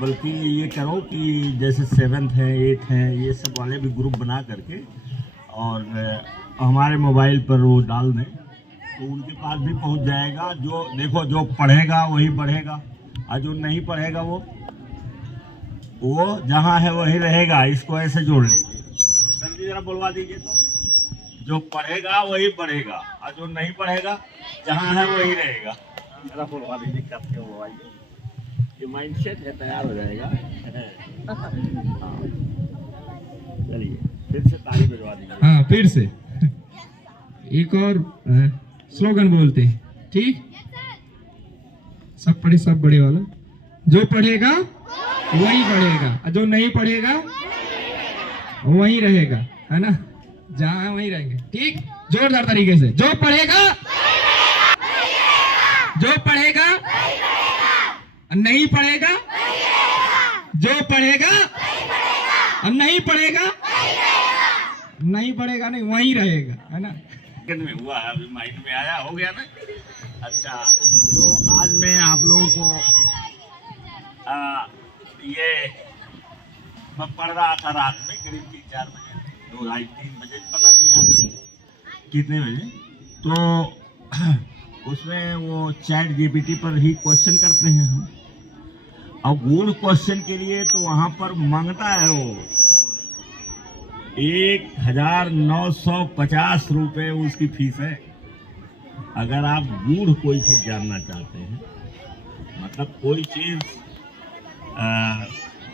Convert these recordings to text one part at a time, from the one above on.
बल्कि ये करो कि जैसे 7th है 8th है ये सब वाले भी ग्रुप बना करके और हमारे मोबाइल पर वो डाल दें तो उनके पास भी पहुंच जाएगा। जो देखो जो पढ़ेगा वही पढ़ेगा और जो नहीं पढ़ेगा वो जहाँ है वही रहेगा। इसको ऐसे जोड़ लीजिए, जल्दी जरा बोलवा दीजिए। तो जो पढ़ेगा वही पढ़ेगा और जो नहीं पढ़ेगा जहाँ है वही रहेगा। जरा बोलवा दीजिए कब के बोलवाइए, ये माइंडसेट है, तैयार हो जाएगा। चलिए फिर से ताली बजवा दीजिए। हाँ फिर से एक और स्लोगन बोलते हैं, ठीक? सब पढ़े सब बड़े वाला। जो पढ़ेगा वही पढ़ेगा और जो नहीं पढ़ेगा वही रहेगा, है ना? जहाँ है वही रहेंगे, ठीक? जोरदार तरीके से जो पढ़ेगा नहीं पढ़ेगा, जो पढ़ेगा और नहीं पढ़ेगा नहीं वही रहेगा, है ना? में हुआ है, अभी माइंड में आया, हो गया ना। अच्छा, तो आज मैं आप लोगों को ये मैं पढ़ रहा था रात में करीब 3-4 बजे, 2, 2:30, 3 बजे, पता नहीं यार कितने बजे। तो उसमें वो चैट जीपीटी पर ही क्वेश्चन करते हैं हम, और गुड क्वेश्चन के लिए तो वहाँ पर मांगता है वो 1950 रुपये उसकी फीस है। अगर आप गूढ़ कोई चीज़ जानना चाहते हैं, मतलब कोई चीज़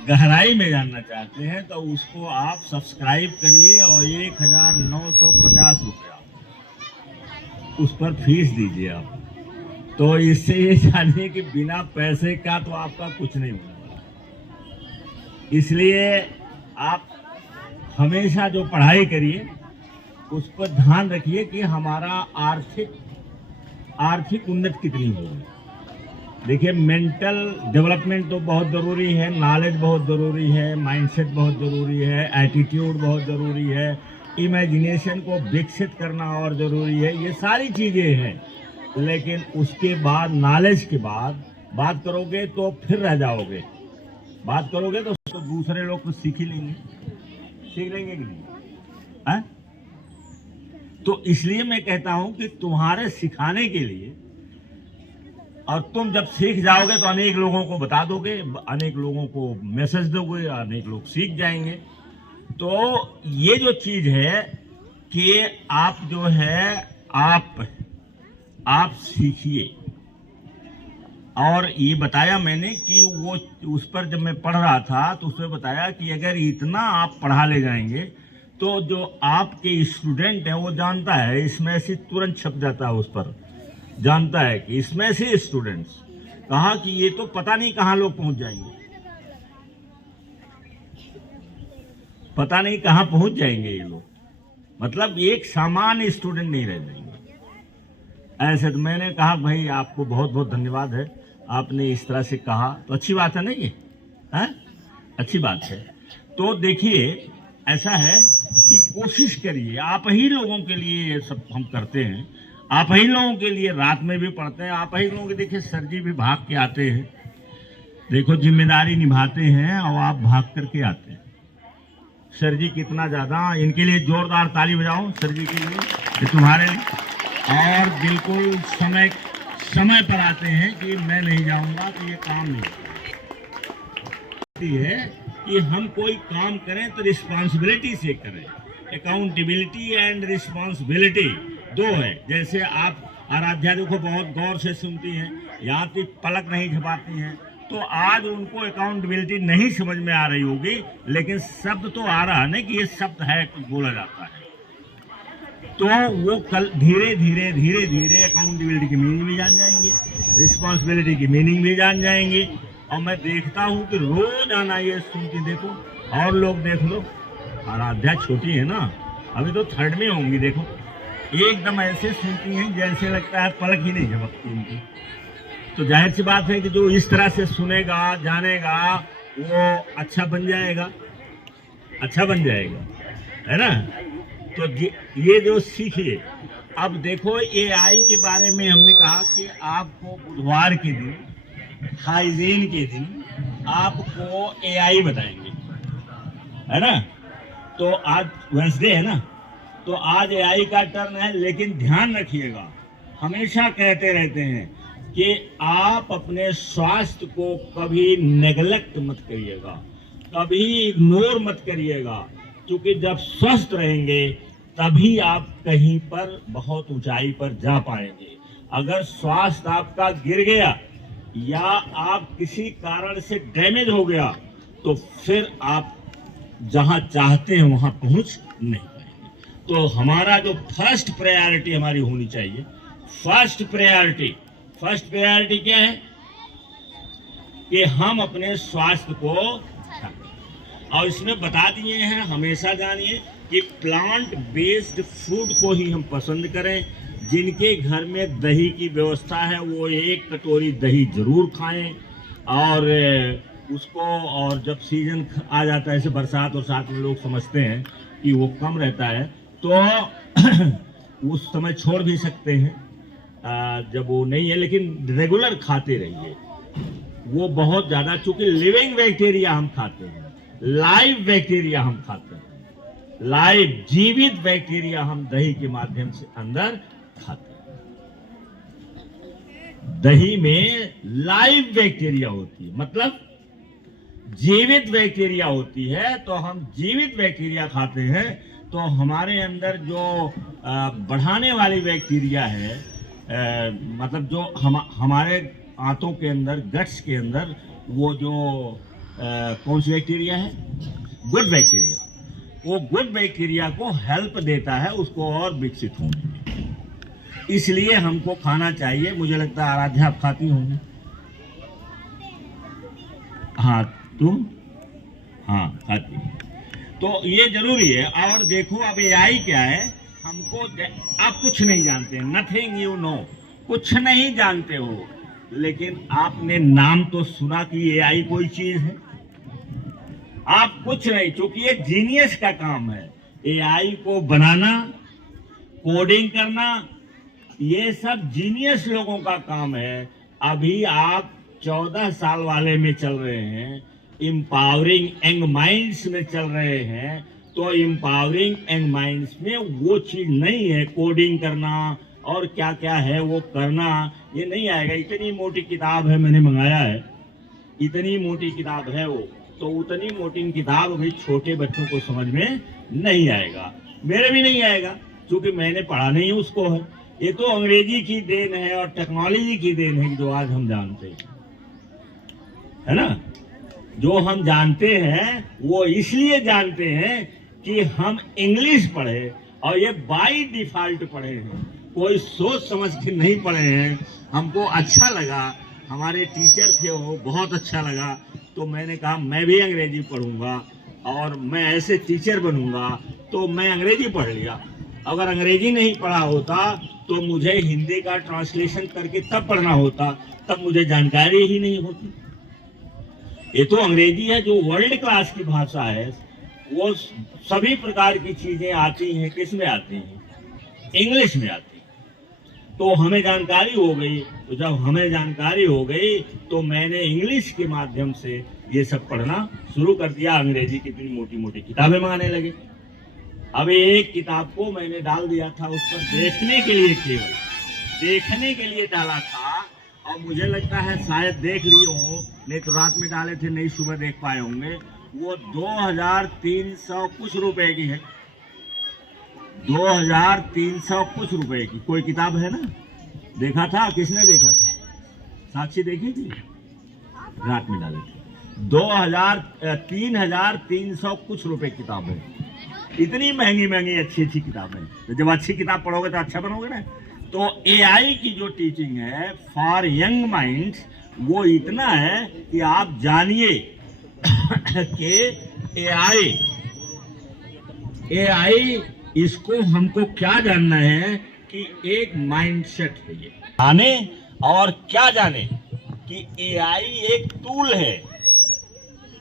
गहराई में जानना चाहते हैं, तो उसको आप सब्सक्राइब करिए और 1950 रुपया उस पर फीस दीजिए आप। तो इससे ये जानिए कि बिना पैसे का तो आपका कुछ नहीं होने वाला। इसलिए आप हमेशा जो पढ़ाई करिए उस पर ध्यान रखिए कि हमारा आर्थिक उन्नति कितनी होगी। देखिए, मेंटल डेवलपमेंट तो बहुत ज़रूरी है, नॉलेज बहुत ज़रूरी है, माइंडसेट बहुत ज़रूरी है, एटीट्यूड बहुत ज़रूरी है, इमेजिनेशन को विकसित करना और ज़रूरी है। ये सारी चीज़ें हैं, लेकिन उसके बाद नॉलेज के बाद बात करोगे तो फिर रह जाओगे। बात करोगे तो दूसरे लोग तो सीख लेंगे कि नहीं है? तो इसलिए मैं कहता हूं कि तुम्हारे सिखाने के लिए, और तुम जब सीख जाओगे तो अनेक लोगों को बता दोगे, अनेक लोगों को मैसेज दोगे, अनेक लोग सीख जाएंगे। तो ये जो चीज़ है कि आप जो है आप सीखिए। और ये बताया मैंने कि वो उस पर जब मैं पढ़ रहा था तो उसमें बताया कि अगर इतना आप पढ़ा ले जाएंगे तो जो आपके स्टूडेंट हैं वो जानता है, इसमें से तुरंत छप जाता है उस पर, जानता है कि इसमें से स्टूडेंट्स, कहा कि ये तो पता नहीं कहाँ लोग पहुंच जाएंगे, पता नहीं कहाँ पहुंच जाएंगे ये लोग, मतलब एक सामान्य स्टूडेंट नहीं रह जाएंगे। ऐसे तो मैंने कहा भाई आपको बहुत बहुत धन्यवाद है, आपने इस तरह से कहा, तो अच्छी बात है ना, ये है अच्छी बात है। तो देखिए, ऐसा है कि कोशिश करिए, आप ही लोगों के लिए ये सब हम करते हैं, आप ही लोगों के लिए रात में भी पढ़ते हैं, आप ही लोगों के, देखिए सर जी भी भाग के आते हैं, देखो जिम्मेदारी निभाते हैं और आप भाग करके आते हैं। सर जी कितना ज़्यादा, इनके लिए जोरदार ताली बजाओ सर जी के लिए, कि तुम्हारे और बिल्कुल समय पर आते हैं कि मैं नहीं जाऊंगा तो ये काम नहीं है कि हम कोई काम करें तो रिस्पॉन्सिबिलिटी से करें। अकाउंटेबिलिटी एंड रिस्पॉन्सिबिलिटी दो है। जैसे आप आराध्या देखो बहुत गौर से सुनती हैं, यहाँ तक पलक नहीं झपाती हैं, तो आज उनको अकाउंटेबिलिटी नहीं समझ में आ रही होगी, लेकिन शब्द तो आ रहा है ना कि ये शब्द है, बोला जाता है। तो वो कल धीरे धीरे अकाउंटेबिलिटी की मीनिंग भी जान जाएंगे, रिस्पॉन्सिबिलिटी की मीनिंग भी जान जाएंगे। और मैं देखता हूँ कि रोज आना ये सुनती, देखो और लोग देख लो, आराध्या छोटी है ना, अभी तो 3rd में होंगी, देखो एकदम ऐसे सुनती हैं जैसे लगता है पलक ही नहीं झपकती उनकी। तो जाहिर सी बात है कि जो इस तरह से सुनेगा जानेगा वो अच्छा बन जाएगा, है ना। तो ये जो सीखिए। अब देखो एआई के बारे में हमने कहा कि आपको बुधवार के दिन, हाइजीन के दिन आपको एआई बताएंगे, है ना। तो आज वेंसडे है ना, तो आज एआई का टर्न है, लेकिन ध्यान रखिएगा, हमेशा कहते रहते हैं कि आप अपने स्वास्थ्य को कभी नेग्लेक्ट मत करिएगा, कभी इग्नोर मत करिएगा, क्योंकि जब स्वस्थ रहेंगे तभी आप कहीं पर बहुत ऊंचाई पर जा पाएंगे। अगर स्वास्थ्य आपका गिर गया या आप किसी कारण से डैमेज हो गया तो फिर आप जहां चाहते हैं वहां पहुंच नहीं पाएंगे। तो हमारा जो फर्स्ट प्रायोरिटी हमारी होनी चाहिए, फर्स्ट प्रायोरिटी क्या है कि हम अपने स्वास्थ्य को, और इसमें बता दिए हैं, हमेशा जानिए कि प्लांट बेस्ड फूड को ही हम पसंद करें। जिनके घर में दही की व्यवस्था है वो 1 कटोरी दही जरूर खाएं, और उसको, और जब सीजन आ जाता है, जैसे बरसात और साथ में लोग समझते हैं कि वो कम रहता है, तो उस समय छोड़ भी सकते हैं जब वो नहीं है, लेकिन रेगुलर खाते रहिए। वो बहुत ज़्यादा, चूंकि लिविंग बैक्टीरिया हम खाते हैं, लाइव बैक्टीरिया हम खाते हैं, लाइव जीवित बैक्टीरिया हम दही के माध्यम से अंदर खाते हैं। दही में लाइव बैक्टीरिया होती है, मतलब जीवित बैक्टीरिया होती है। तो हम जीवित बैक्टीरिया खाते हैं, तो हमारे अंदर जो बढ़ाने वाली बैक्टीरिया है, मतलब जो हमारे आंतों के अंदर, गट्स के अंदर, वो जो कौन सी बैक्टीरिया है, गुड बैक्टीरिया, वो गुड बैक्टीरिया को हेल्प देता है उसको और विकसित होने में। इसलिए हमको खाना चाहिए। मुझे लगता है आराध्या आप खाती होंगी, हाँ तुम, हाँ खाती। तो ये जरूरी है। और देखो अब एआई क्या है, हमको, आप कुछ नहीं जानते, नथिंग यू नो, कुछ नहीं जानते हो, लेकिन आपने नाम तो सुना कि एआई कोई चीज है। आप कुछ नहीं, क्योंकि ये जीनियस का काम है, एआई को बनाना, कोडिंग करना, ये सब जीनियस लोगों का काम है। अभी आप 14 साल वाले में चल रहे हैं, एम्पावरिंग यंग माइंड्स में चल रहे हैं। तो एम्पावरिंग यंग माइंड्स में वो चीज नहीं है, कोडिंग करना और क्या क्या है वो करना, ये नहीं आएगा। इतनी मोटी किताब है, मैंने मंगाया है, इतनी मोटी किताब है वो, तो उतनी मोटी किताब भी छोटे बच्चों को समझ में नहीं आएगा, मेरे भी नहीं आएगा, क्योंकि मैंने पढ़ा नहीं उसको है। ये तो अंग्रेजी की देन है और टेक्नोलॉजी की देन है जो आज हम जानते हैं, है ना। जो हम जानते हैं वो इसलिए जानते हैं कि हम इंग्लिश पढ़े, और ये बाय डिफॉल्ट पढ़े हैं, कोई सोच समझ के नहीं पढ़े हैं। हमको अच्छा लगा, हमारे टीचर थे वो, बहुत अच्छा लगा, तो मैंने कहा मैं भी अंग्रेजी पढ़ूंगा और मैं ऐसे टीचर बनूंगा। तो मैं अंग्रेजी पढ़ लिया। अगर अंग्रेजी नहीं पढ़ा होता तो मुझे हिंदी का ट्रांसलेशन करके तब पढ़ना होता, तब मुझे जानकारी ही नहीं होती। ये तो अंग्रेजी है जो वर्ल्ड क्लास की भाषा है, वो सभी प्रकार की चीजें आती हैं, किस में आती हैं, इंग्लिश में आती हैं। तो हमें जानकारी हो गई, तो जब हमें जानकारी हो गई तो मैंने इंग्लिश के माध्यम से ये सब पढ़ना शुरू कर दिया। अंग्रेजी की इतनी मोटी मोटी किताबें मंगाने लगे। अब एक किताब को मैंने डाल दिया था उस पर देखने के लिए, केवल देखने के लिए डाला था, और मुझे लगता है शायद देख लिए हो, नहीं तो रात में डाले थे, नहीं सुबह देख पाए होंगे। वो 2300 कुछ रुपए की है, 2300 कुछ रुपए की कोई किताब है ना। देखा था, किसने देखा था, साक्षी देखी थी, रात में डाले थे। 3300 कुछ रुपए किताब है। इतनी महंगी महंगी अच्छी अच्छी किताबें, तो जब अच्छी किताब पढ़ोगे तो अच्छा बनोगे ना। तो एआई की जो टीचिंग है फॉर यंग माइंड्स, वो इतना है कि आप जानिए कि एआई इसको हमको क्या जानना है कि एक माइंडसेट है ये जाने, और क्या जाने कि एआई एक टूल है।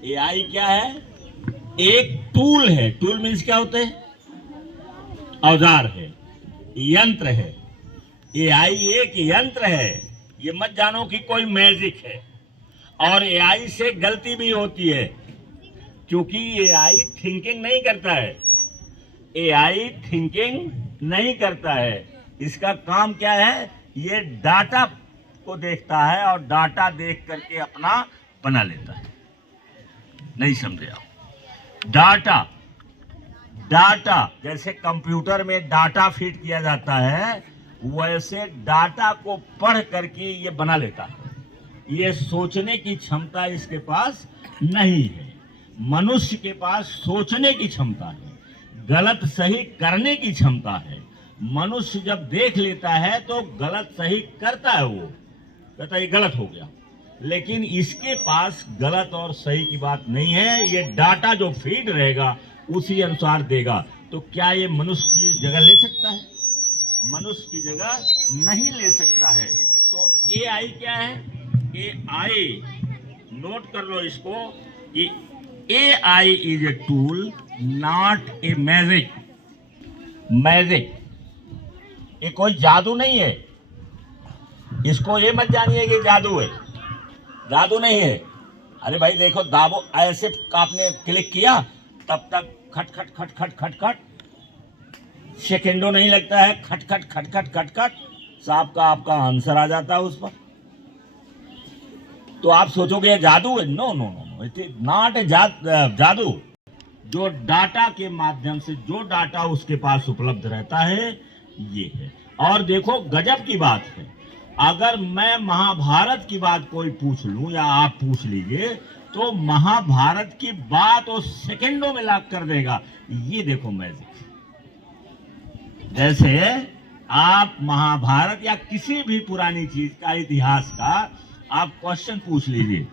एआई क्या है, एक टूल है। टूल मीन्स क्या होते हैं, औजार है, यंत्र है। एआई एक यंत्र है, ये मत जानो कि कोई मैजिक है। और एआई से गलती भी होती है, क्योंकि एआई थिंकिंग नहीं करता है। एआई थिंकिंग नहीं करता है। इसका काम क्या है? ये डाटा को देखता है और डाटा देख करके अपना बना लेता है। नहीं समझे आप? डाटा जैसे कंप्यूटर में डाटा फीड किया जाता है, वैसे डाटा को पढ़ करके ये बना लेता है। ये सोचने की क्षमता इसके पास नहीं है। मनुष्य के पास सोचने की क्षमता है, गलत सही करने की क्षमता है। मनुष्य जब देख लेता है तो गलत सही करता है, वो कहता है ये गलत हो गया, लेकिन इसके पास गलत और सही की बात नहीं है। ये डाटा जो फीड रहेगा उसी अनुसार देगा। तो क्या ये मनुष्य की जगह ले सकता है? मनुष्य की जगह नहीं ले सकता है। तो एआई क्या है? एआई, नोट कर लो इसको कि AI is a tool, not a magic. Magic ये कोई जादू नहीं है। इसको ये मत जानिए कि जादू है, जादू नहीं है। अरे भाई देखो, दाबो ऐसे आपने क्लिक किया तब तक खट खट खट खट खट खट, सेकेंडों नहीं लगता है, खट खट खट खट खट खट, साहब का आपका आंसर आ जाता है उस पर। तो आप सोचोगे जादू है? No no no, it is not a जादू। जो डाटा के माध्यम से जो डाटा उसके पास उपलब्ध रहता है, ये है। और देखो गजब की बात है, अगर मैं महाभारत की बात कोई पूछ लूं या आप पूछ लीजिए, तो महाभारत की बात वो सेकंडों में लाक कर देगा। ये देखो मैजिक। जैसे आप महाभारत या किसी भी पुरानी चीज का, इतिहास का आप क्वेश्चन पूछ लीजिए,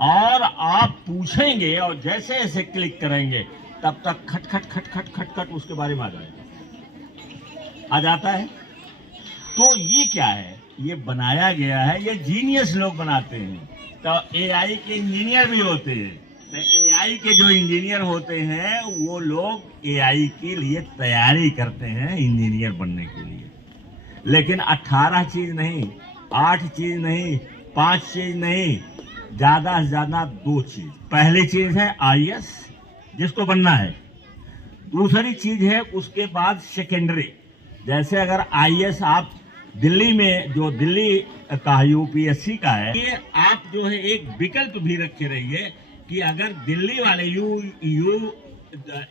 और आप पूछेंगे और जैसे ऐसे क्लिक करेंगे तब तक खट खट खट खट खट खट उसके बारे में आ जाता है। तो ये क्या है? ये बनाया गया है, ये जीनियस लोग बनाते हैं। तो एआई के इंजीनियर भी होते हैं। तो एआई के जो इंजीनियर होते हैं वो लोग एआई के लिए तैयारी करते हैं इंजीनियर बनने के लिए। लेकिन 18 चीज नहीं, 8 चीज नहीं, 5 चीज नहीं, ज्यादा से ज्यादा 2 चीज। पहली चीज है आईएएस, जिसको बनना है। दूसरी चीज है उसके बाद सेकेंडरी। जैसे अगर आईएएस आप दिल्ली में, जो दिल्ली का यूपीएससी का है, ये आप जो है एक विकल्प भी रखे रहिए कि अगर दिल्ली वाले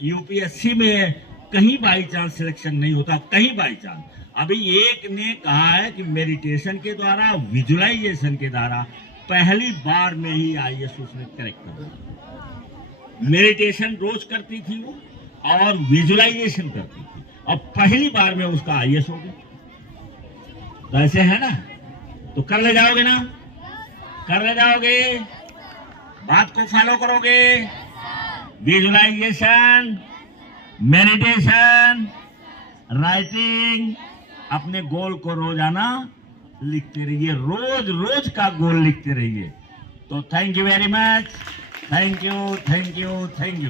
यूपीएससी में कहीं बाई चांस सिलेक्शन नहीं होता, कहीं बाई चांस, अभी एक ने कहा है कि मेडिटेशन के द्वारा, विजुअलाइजेशन के द्वारा पहली बार में ही आईएएस उसने करेक्ट कर दिया। मेडिटेशन रोज करती थी वो और विजुअलाइजेशन करती थी, और पहली बार में उसका आईएएस हो गया। तो ऐसे है ना? तो कर ले जाओगे ना? कर ले जाओगे? बात को फॉलो करोगे? विजुअलाइजेशन, मेडिटेशन, राइटिंग, अपने गोल को रोजाना लिखते रहिए, रोज रोज का गोल लिखते रहिए। तो thank you very much, thank you thank you thank you.